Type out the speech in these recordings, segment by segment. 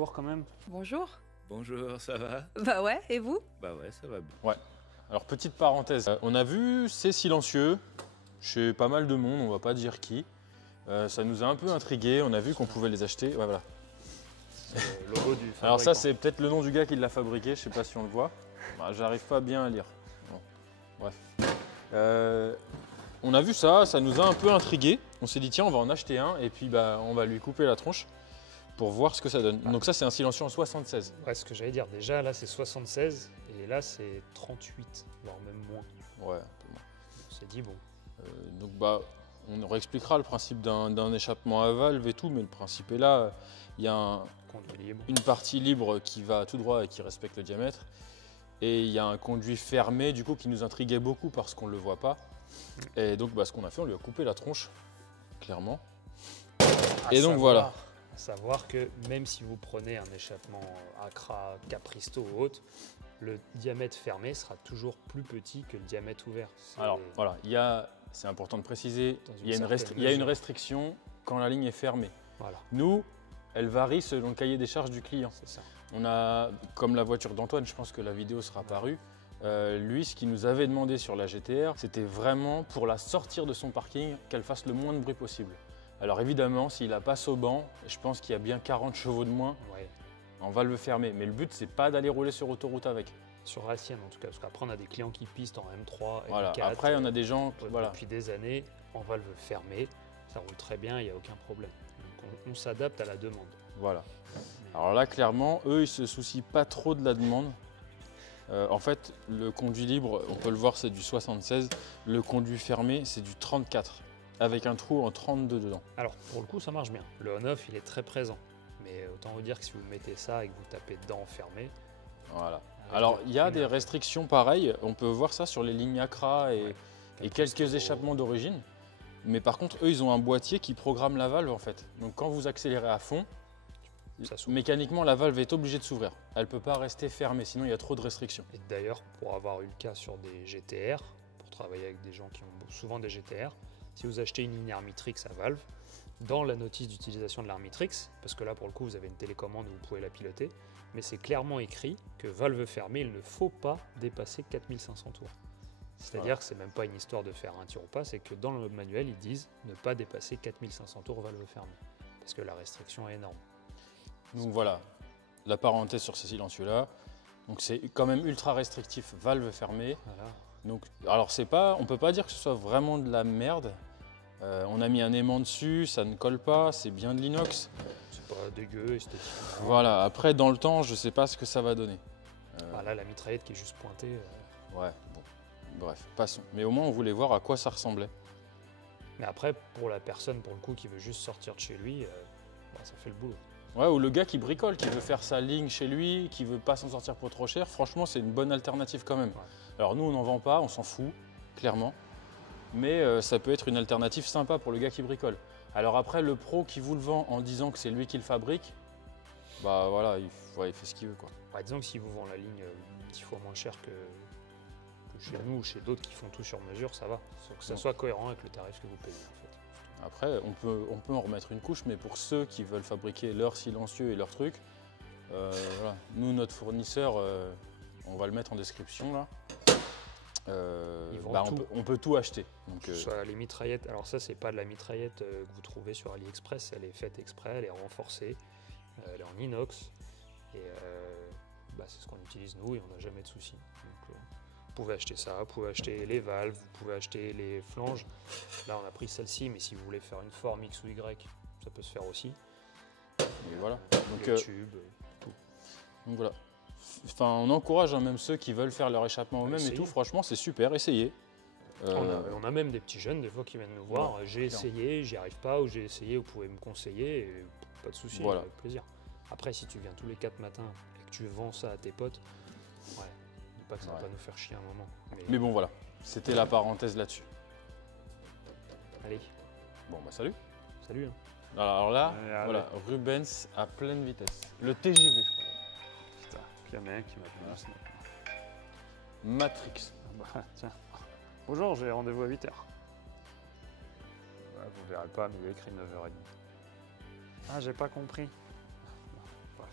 Bonjour quand même. Bonjour. Bonjour, ça va? Bah ouais, et vous? Bah ouais, ça va bien. Ouais. Alors petite parenthèse, on a vu c'est silencieux chez pas mal de monde, on va pas dire qui. Ça nous a un peu intrigué, on a vu qu'on pouvait les acheter. Ouais, voilà. Le logo du fabricant. Alors ça c'est peut-être le nom du gars qui l'a fabriqué, je sais pas si on le voit. Bah, j'arrive pas bien à lire. Bon. Bref. On a vu ça, ça nous a un peu intrigué. On s'est dit tiens on va en acheter un et puis bah, on va lui couper la tronche pour voir ce que ça donne. Donc ça c'est un silencieux en 76. Ouais, ce que j'allais dire, déjà là c'est 76 et là c'est 38, voire même moins. Ouais, un peu moins. On s'est dit bon. Donc bah, on réexpliquera le principe d'un échappement à valve et tout, mais le principe est là. Il y a Conduit libre. une partie libre qui va tout droit et qui respecte le diamètre. Et il y a un conduit fermé du coup qui nous intriguait beaucoup parce qu'on ne le voit pas. Et donc bah, ce qu'on a fait, on lui a coupé la tronche, clairement. Et donc voilà. À savoir que même si vous prenez un échappement Accra, Capristo ou autre, le diamètre fermé sera toujours plus petit que le diamètre ouvert. Alors voilà, c'est important de préciser, Dans une il y a certaine une mesure. restriction quand la ligne est fermée. Voilà, Nous, elle varie selon le cahier des charges du client. c'est ça. On a, comme la voiture d'Antoine, je pense que la vidéo sera parue. Lui, ce qu'il nous avait demandé sur la GTR, c'était vraiment pour la sortir de son parking, qu'elle fasse le moins de bruit possible. Alors évidemment, s'il la passe au banc, je pense qu'il y a bien 40 chevaux de moins Ouais. en valve fermée. Mais le but, c'est pas d'aller rouler sur autoroute avec. Sur la sienne en tout cas, parce qu'après on a des clients qui pistent en M3, Voilà. M4. Après, on a des gens, voilà. Depuis des années, en valve fermée, ça roule très bien, il n'y a aucun problème. Donc on s'adapte à la demande. Voilà. Alors là, clairement, eux, ils se soucient pas trop de la demande. En fait, le conduit libre, on peut le voir, c'est du 76. Le conduit fermé, c'est du 34, avec un trou en 32 dedans. Alors pour le coup ça marche bien, le on-off il est très présent. Mais autant vous dire que si vous mettez ça et que vous tapez dedans fermé, Voilà. avec Alors, le il y a prix, des restrictions pareilles. On peut voir ça sur les lignes Accra et, Ouais. et quelques échappements d'origine. Mais par contre, eux, ils ont un boîtier qui programme la valve en fait. Donc quand vous accélérez à fond, Ça s'ouvre. mécaniquement, la valve est obligée de s'ouvrir. Elle ne peut pas rester fermée, sinon il y a trop de restrictions. Et d'ailleurs, pour avoir eu le cas sur des GTR, pour travailler avec des gens qui ont souvent des GTR, si vous achetez une ligne Armitrix à valve, dans la notice d'utilisation de l'Armitrix, parce que là pour le coup vous avez une télécommande où vous pouvez la piloter, mais c'est clairement écrit que valve fermée, il ne faut pas dépasser 4500 tours. C'est-à-dire Voilà. que c'est même pas une histoire de faire un tir ou pas, c'est que dans le manuel ils disent ne pas dépasser 4500 tours valve fermée, parce que la restriction est énorme. Donc voilà, la parenthèse sur ces silencieux-là. Donc c'est quand même ultra restrictif, valve fermée. Voilà. Donc, alors c'est pas, on peut pas dire que ce soit vraiment de la merde. On a mis un aimant dessus, ça ne colle pas, c'est bien de l'inox. C'est pas dégueu, esthétique. Voilà, après dans le temps, je sais pas ce que ça va donner. Ah là, la mitraillette qui est juste pointée. Ouais, bon, bref, passons. Mais au moins on voulait voir à quoi ça ressemblait. Mais après, pour la personne, pour le coup, qui veut juste sortir de chez lui, bah, ça fait le boulot. Ouais, ou le gars qui bricole, qui veut faire sa ligne chez lui, qui veut pas s'en sortir pour trop cher, franchement c'est une bonne alternative quand même. Ouais. Alors nous on n'en vend pas, on s'en fout, clairement. Mais ça peut être une alternative sympa pour le gars qui bricole. Alors après, le pro qui vous le vend en disant que c'est lui qui le fabrique, bah voilà, il fait ce qu'il veut quoi. Bah, disons que si vous vendez la ligne 10 fois moins cher que chez nous ou chez d'autres qui font tout sur mesure, ça va. Faut que ça soit cohérent avec le tarif que vous payez en fait. Après, on peut en remettre une couche, mais pour ceux qui veulent fabriquer leur silencieux et leur truc, voilà. Nous, notre fournisseur, on va le mettre en description là. Ils vendent Bah, tout. on peut tout acheter. Donc, Que ce soit les mitraillettes, alors ça c'est pas de la mitraillette que vous trouvez sur AliExpress, elle est faite exprès, elle est renforcée, elle est en inox et bah, c'est ce qu'on utilise nous et on n'a jamais de soucis. Donc, vous pouvez acheter ça, vous pouvez acheter les valves, vous pouvez acheter les flanges. Là on a pris celle-ci, mais si vous voulez faire une forme X ou Y, ça peut se faire aussi. et voilà. Les tubes, tout. Donc voilà. Enfin, on encourage hein, même ceux qui veulent faire leur échappement eux-mêmes et Essayez. tout. Franchement, c'est super, essayez. On a même des petits jeunes des fois qui viennent nous voir, j'ai essayé, j'y arrive pas, ou j'ai essayé, vous pouvez me conseiller, et pas de souci, Voilà. avec plaisir. Après si tu viens tous les 4 matins et que tu vends ça à tes potes, ouais, dis pas que ça va Ouais. pas nous faire chier un moment. Mais bon, voilà. C'était la parenthèse là-dessus. Allez, Bon, bah salut. salut hein. Alors là, Allez. voilà, Rubens à pleine vitesse. Le TGV, je crois. Putain, puis il y en a un qui m'a appelé un snap. Matrix. Ah bah tiens. Bonjour, j'ai rendez-vous à 8h. Vous verrez pas, mais il y a écrit 9h30. Ah, j'ai pas compris. Bref.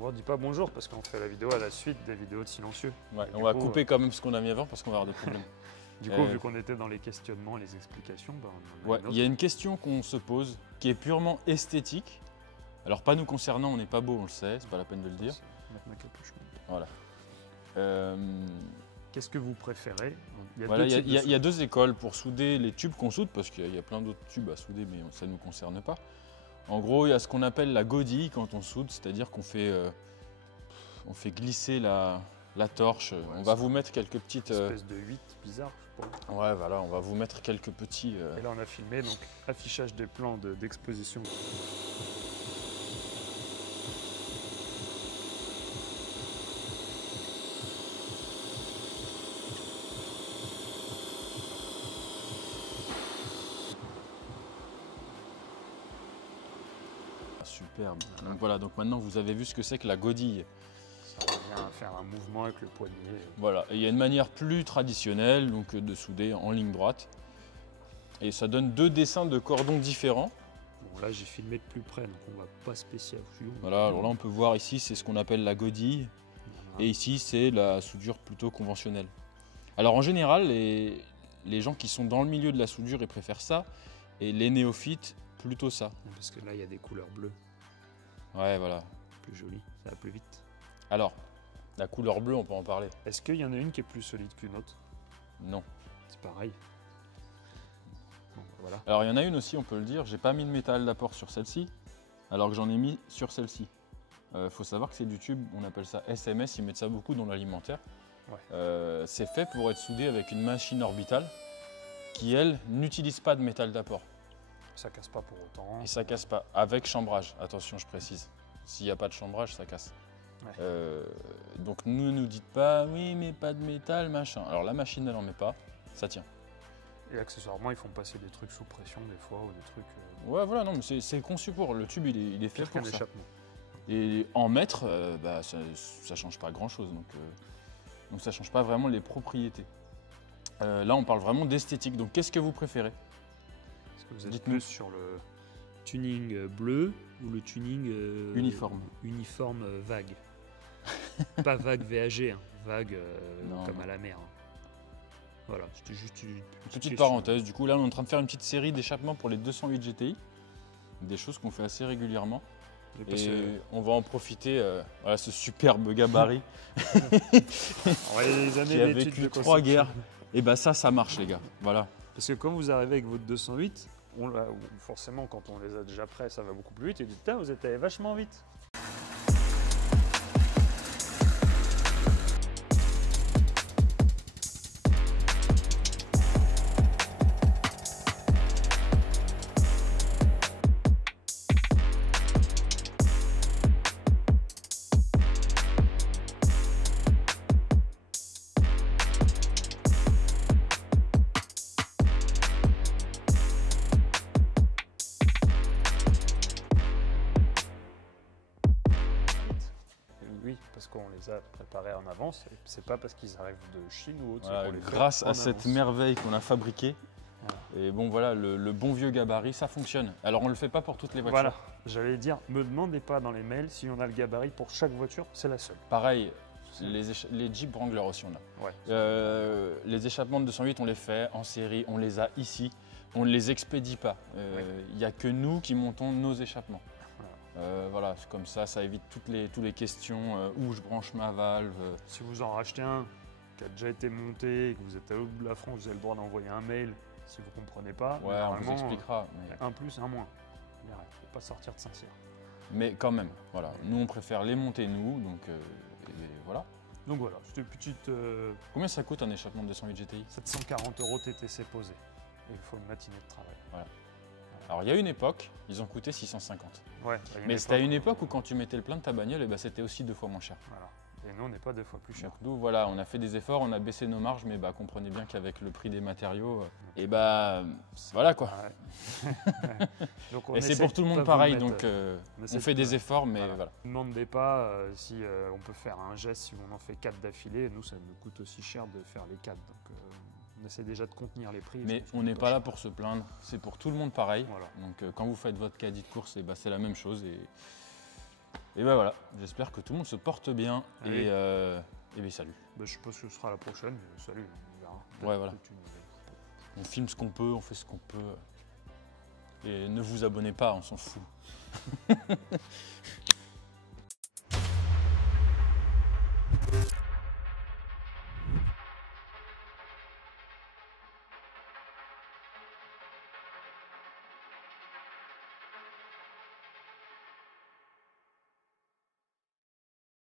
On ne dit pas bonjour parce qu'on fait la vidéo à la suite des vidéos de silencieux. Ouais, Et on du va coup, couper quand même ce qu'on a mis avant parce qu'on va avoir des problèmes. Du coup, vu qu'on était dans les questionnements, les explications, bah, on en a Ouais, une autre. il y a une question qu'on se pose qui est purement esthétique. Alors pas nous concernant, on n'est pas beau, on le sait, c'est pas la peine de le dire. Mettre ma capuche. Voilà. Qu'est-ce que vous préférez? Voilà, deux types de il y a deux écoles pour souder les tubes qu'on soude, parce qu'il y a plein d'autres tubes à souder, mais ça ne nous concerne pas. En gros, il y a ce qu'on appelle la godille quand on soude, c'est-à-dire qu'on fait, glisser la torche. Ouais, on va vous mettre quelques petites... espèce de 8 bizarre, je sais pas. Ouais, voilà, on va vous mettre quelques petits... Et là, on a filmé donc affichage des plans d'exposition. Superbe. Donc voilà, donc maintenant vous avez vu ce que c'est que la godille. Ça revient à faire un mouvement avec le poignet. Voilà, et il y a une manière plus traditionnelle donc, de souder en ligne droite. Et ça donne deux dessins de cordons différents. Bon, là, j'ai filmé de plus près, donc on va pas spécial. Voilà, alors là on peut voir ici, c'est ce qu'on appelle la godille. Voilà. Et ici, c'est la soudure plutôt conventionnelle. Alors en général, les gens qui sont dans le milieu de la soudure, ils préfèrent ça. Et les néophytes, plutôt ça. Parce que là, il y a des couleurs bleues, Ouais, voilà. plus jolies, ça va plus vite. Alors, la couleur bleue, on peut en parler. Est-ce qu'il y en a une qui est plus solide qu'une autre? Non. C'est pareil. Bon, voilà. Alors il y en a une aussi, on peut le dire, j'ai pas mis de métal d'apport sur celle-ci, alors que j'en ai mis sur celle-ci. Faut savoir que c'est du tube, on appelle ça SMS, ils mettent ça beaucoup dans l'alimentaire. Ouais. C'est fait pour être soudé avec une machine orbitale qui, elle, n'utilise pas de métal d'apport. Ça casse pas pour autant. Et ça casse pas, avec chambrage, attention je précise. S'il n'y a pas de chambrage, ça casse. Ouais. Donc ne nous dites pas, oui mais pas de métal, machin. Alors la machine, elle en met pas, ça tient. Et accessoirement, ils font passer des trucs sous pression des fois ou des trucs. Ouais voilà, non mais c'est conçu pour, le tube il est fait Pire qu'un pour ça. échappement. Et en mètre, bah, ça change pas grand chose, donc ça change pas vraiment les propriétés. Là on parle vraiment d'esthétique, donc qu'est-ce que vous préférez? Est-ce que vous êtes Dites-nous. plus sur le tuning bleu ou le tuning uniforme vague? Pas vague VAG, hein, vague Non, comme non. à la mer. hein. Voilà, c'était juste une Petite question. parenthèse, du coup là on est en train de faire une petite série d'échappements pour les 208 GTI, des choses qu'on fait assez régulièrement. Et parce Et que- on va en profiter, voilà ce superbe gabarit Ouais, les années qui a d'études vécu de 3 construction. guerres. Et bah ça marche les gars, voilà. Parce que quand vous arrivez avec votre 208, forcément quand on les a déjà prêts, ça va beaucoup plus vite. Et du coup, putain, vous êtes allé vachement vite. Oui, parce qu'on les a préparés en avance. Et c'est pas parce qu'ils arrivent de Chine ou autre. c'est Voilà, qu'on les fait grâce en à cette avance. merveille qu'on a fabriquée. Et bon voilà, le bon vieux gabarit, ça fonctionne. Alors on le fait pas pour toutes les voitures. Voilà, j'allais dire, me demandez pas dans les mails si on a le gabarit pour chaque voiture, c'est la seule. Pareil, les Jeep Wrangler aussi on a. Ouais. Les échappements de 208 on les fait en série, on les a ici. On ne les expédie pas. Il n'y a que nous qui montons nos échappements. Voilà, c'est comme ça, ça évite tous les questions où je branche ma valve. Si vous en rachetez un qui a déjà été monté, et que vous êtes à l'autre bout de la France, vous avez le droit d'envoyer un mail si vous ne comprenez pas. Ouais, on vous Normalement, expliquera. Mais, un plus, un moins. Il ne faut pas sortir de Saint-Cyr. mais quand même, voilà. Nous on préfère les monter nous, donc et voilà. Donc voilà, c'était une petite Combien ça coûte un échappement de 208 GTI? 740 € TTC posé. Et il faut une matinée de travail. Alors il y a une époque, ils ont coûté 650. Ouais, Mais c'était à une époque où quand tu mettais le plein de ta bagnole, eh ben, c'était aussi 2 fois moins cher. Voilà. Et nous, on n'est pas 2 fois plus cher. Donc nous, voilà, on a fait des efforts, on a baissé nos marges, mais bah, comprenez bien qu'avec le prix des matériaux, et bah voilà quoi. Ouais. Donc, on Et c'est essaie pour tout le de monde pas vous pareil, mettre, donc essaie on fait de des pas- efforts, mais voilà. voilà. Ne demandez pas si on peut faire un geste, si on en fait 4 d'affilée. Nous, ça nous coûte aussi cher de faire les 4. Donc on essaie déjà de contenir les prix. Mais parce que on ça n'est coûte pas là cher. pour se plaindre, c'est pour tout le monde pareil. Voilà. Donc quand vous faites votre caddie de course, eh ben, c'est la même chose. Et ben voilà, j'espère que tout le monde se porte bien. Allez. Et bien salut. Bah, je sais pas ce que ce sera la prochaine, mais salut, on verra. Ouais, voilà. On filme ce qu'on peut, on fait ce qu'on peut. Et ne vous abonnez pas, on s'en fout.